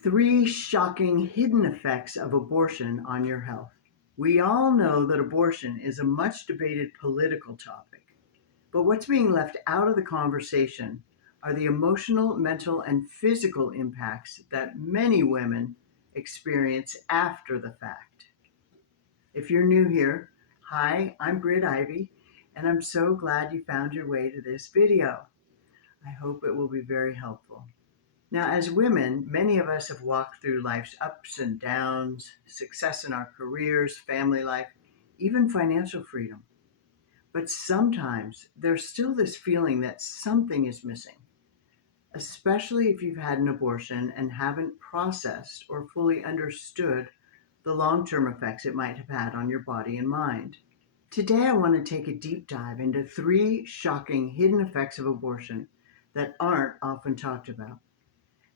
3 shocking hidden effects of abortion on your health. We all know that abortion is a much debated political topic, but what's being left out of the conversation are the emotional, mental, and physical impacts that many women experience after the fact. If you're new here, hi, I'm Britt Ivy, and I'm so glad you found your way to this video. I hope it will be very helpful. Now, as women, many of us have walked through life's ups and downs, success in our careers, family life, even financial freedom. But sometimes there's still this feeling that something is missing, especially if you've had an abortion and haven't processed or fully understood the long term effects it might have had on your body and mind. Today, I want to take a deep dive into 3 shocking hidden effects of abortion that aren't often talked about,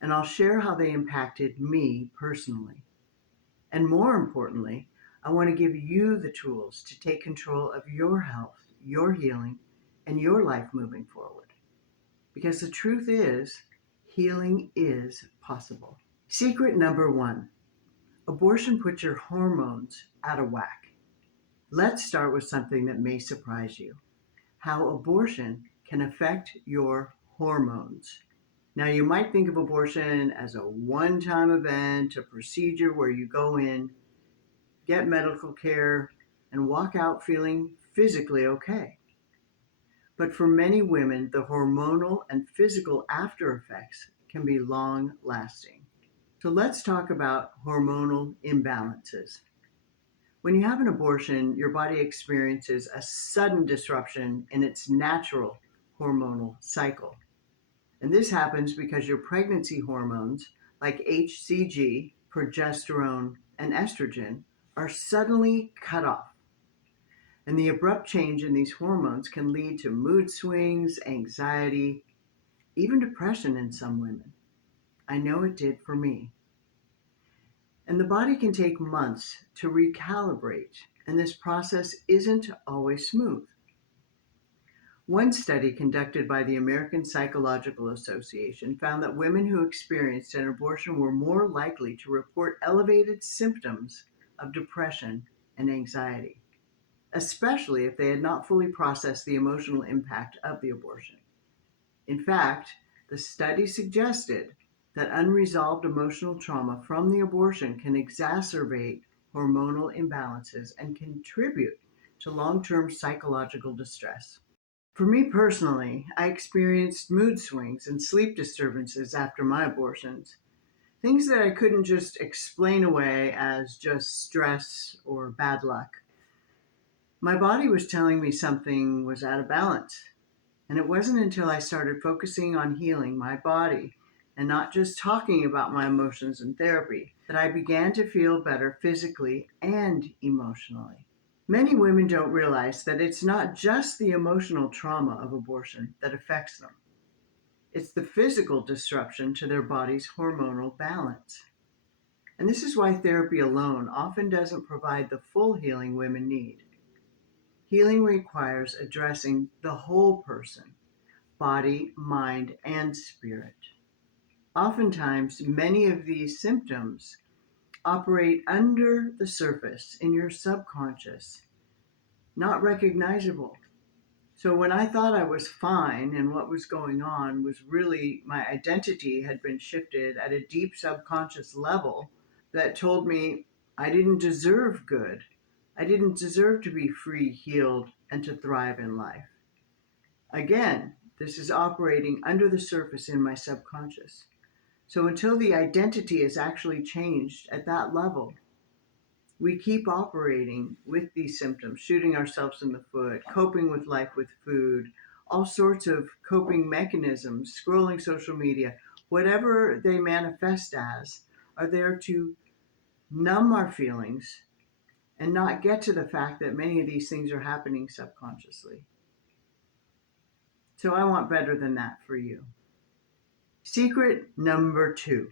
and I'll share how they impacted me personally. And more importantly, I want to give you the tools to take control of your health, your healing, and your life moving forward. Because the truth is, healing is possible. Secret number 1: abortion puts your hormones out of whack. Let's start with something that may surprise you: how abortion can affect your hormones. Now, you might think of abortion as a one-time event, a procedure where you go in, get medical care, and walk out feeling physically okay. But for many women, the hormonal and physical after effects can be long-lasting. So let's talk about hormonal imbalances. When you have an abortion, your body experiences a sudden disruption in its natural hormonal cycle. And this happens because your pregnancy hormones, like HCG, progesterone, and estrogen, are suddenly cut off. And the abrupt change in these hormones can lead to mood swings, anxiety, even depression in some women. I know it did for me. And the body can take months to recalibrate, and this process isn't always smooth. One study conducted by the American Psychological Association found that women who experienced an abortion were more likely to report elevated symptoms of depression and anxiety, especially if they had not fully processed the emotional impact of the abortion. In fact, the study suggested that unresolved emotional trauma from the abortion can exacerbate hormonal imbalances and contribute to long-term psychological distress. For me personally, I experienced mood swings and sleep disturbances after my abortions, things that I couldn't just explain away as just stress or bad luck. My body was telling me something was out of balance, and it wasn't until I started focusing on healing my body and not just talking about my emotions in therapy that I began to feel better physically and emotionally. Many women don't realize that it's not just the emotional trauma of abortion that affects them. It's the physical disruption to their body's hormonal balance. And this is why therapy alone often doesn't provide the full healing women need. Healing requires addressing the whole person: body, mind, and spirit. Oftentimes, many of these symptoms operate under the surface in your subconscious, not recognizable. So when I thought I was fine and what was going on was really my identity had been shifted at a deep subconscious level that told me I didn't deserve good. I didn't deserve to be free, healed, and to thrive in life. Again, this is operating under the surface in my subconscious. So until the identity is actually changed at that level, we keep operating with these symptoms, shooting ourselves in the foot, coping with life with food, all sorts of coping mechanisms, scrolling social media, whatever they manifest as, are there to numb our feelings and not get to the fact that many of these things are happening subconsciously. So I want better than that for you. Secret number 2: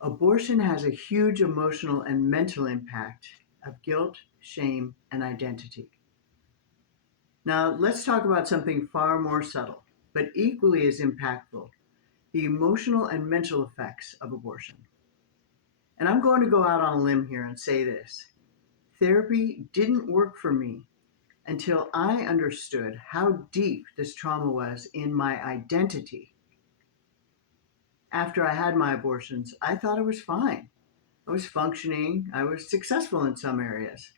abortion has a huge emotional and mental impact of guilt, shame, and identity. Now, let's talk about something far more subtle, but equally as impactful: the emotional and mental effects of abortion. And I'm going to go out on a limb here and say this: therapy didn't work for me until I understood how deep this trauma was in my identity. After I had my abortions, I thought I was fine. I was functioning, I was successful in some areas.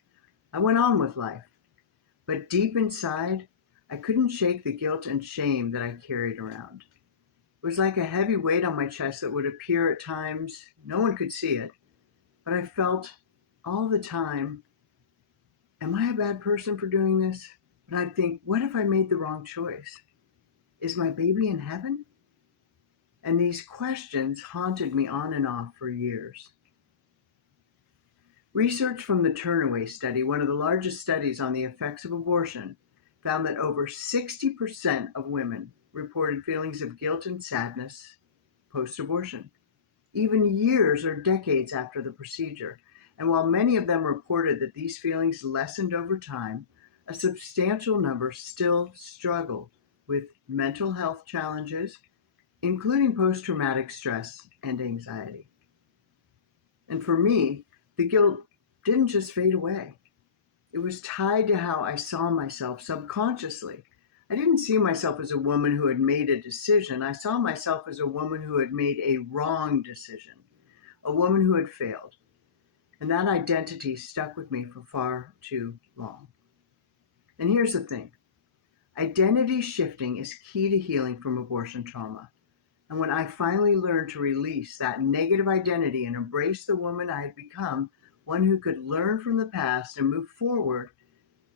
I went on with life. But deep inside, I couldn't shake the guilt and shame that I carried around. It was like a heavy weight on my chest that would appear at times. No one could see it, but I felt all the time, am I a bad person for doing this? And I'd think, what if I made the wrong choice? Is my baby in heaven? And these questions haunted me on and off for years. Research from the Turnaway Study, one of the largest studies on the effects of abortion, found that over 60% of women reported feelings of guilt and sadness post-abortion, even years or decades after the procedure. And while many of them reported that these feelings lessened over time, a substantial number still struggle with mental health challenges, including post-traumatic stress and anxiety. And for me, the guilt didn't just fade away. It was tied to how I saw myself subconsciously. I didn't see myself as a woman who had made a decision. I saw myself as a woman who had made a wrong decision, a woman who had failed. And that identity stuck with me for far too long. And here's the thing: identity shifting is key to healing from abortion trauma. And when I finally learned to release that negative identity and embrace the woman I had become, one who could learn from the past and move forward,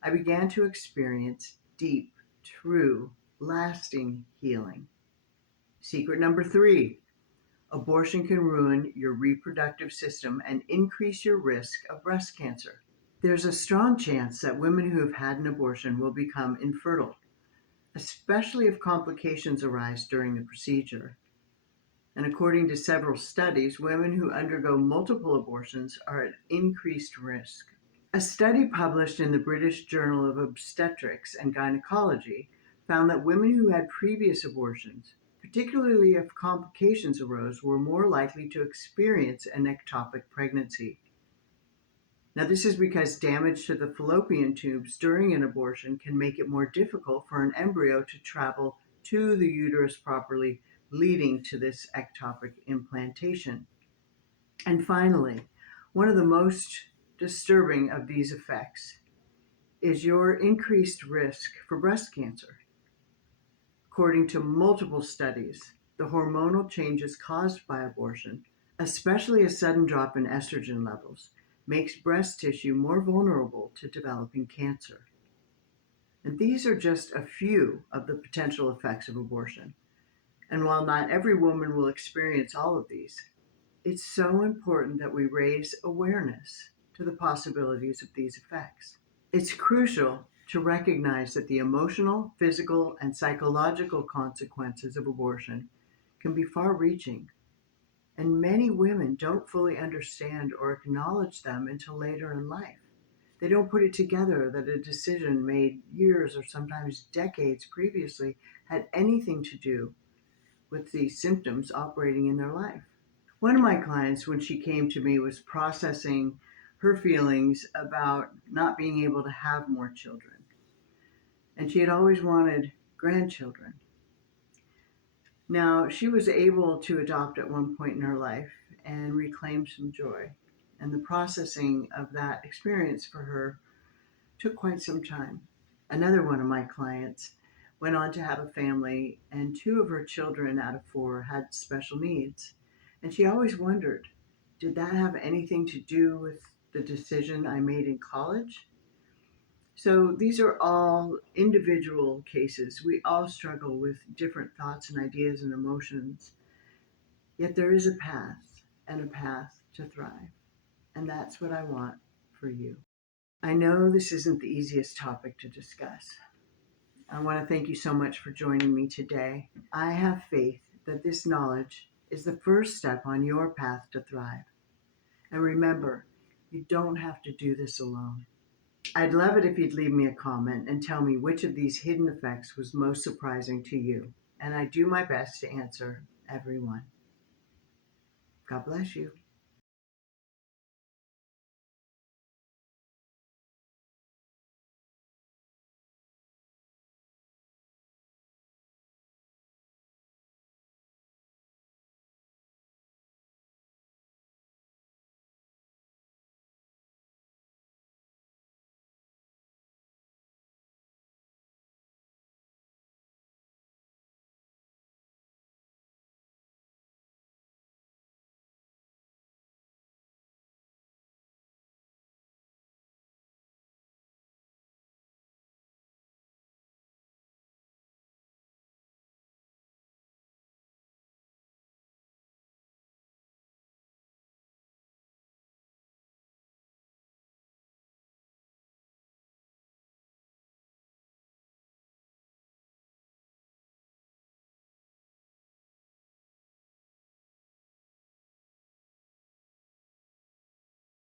I began to experience deep, true, lasting healing. Secret number 3: abortion can ruin your reproductive system and increase your risk of breast cancer. There's a strong chance that women who have had an abortion will become infertile, especially if complications arise during the procedure. And according to several studies, women who undergo multiple abortions are at increased risk. A study published in the British Journal of Obstetrics and Gynecology found that women who had previous abortions, particularly if complications arose, were more likely to experience an ectopic pregnancy. Now, this is because damage to the fallopian tubes during an abortion can make it more difficult for an embryo to travel to the uterus properly, leading to this ectopic implantation. And finally, one of the most disturbing of these effects is your increased risk for breast cancer. According to multiple studies, the hormonal changes caused by abortion, especially a sudden drop in estrogen levels, makes breast tissue more vulnerable to developing cancer. And these are just a few of the potential effects of abortion. And while not every woman will experience all of these, it's so important that we raise awareness to the possibilities of these effects. It's crucial to recognize that the emotional, physical, and psychological consequences of abortion can be far reaching, and many women don't fully understand or acknowledge them until later in life. They don't put it together that a decision made years or sometimes decades previously had anything to do with these symptoms operating in their life. One of my clients, when she came to me, was processing her feelings about not being able to have more children. And she had always wanted grandchildren. Now, she was able to adopt at one point in her life and reclaim some joy. And the processing of that experience for her took quite some time. Another one of my clients went on to have a family, and 2 of her children out of 4 had special needs. And she always wondered, did that have anything to do with the decision I made in college? So these are all individual cases. We all struggle with different thoughts and ideas and emotions. Yet there is a path, and a path to thrive. And that's what I want for you. I know this isn't the easiest topic to discuss. I want to thank you so much for joining me today. I have faith that this knowledge is the first step on your path to thrive. And remember, you don't have to do this alone. I'd love it if you'd leave me a comment and tell me which of these hidden effects was most surprising to you. And I do my best to answer every one. God bless you.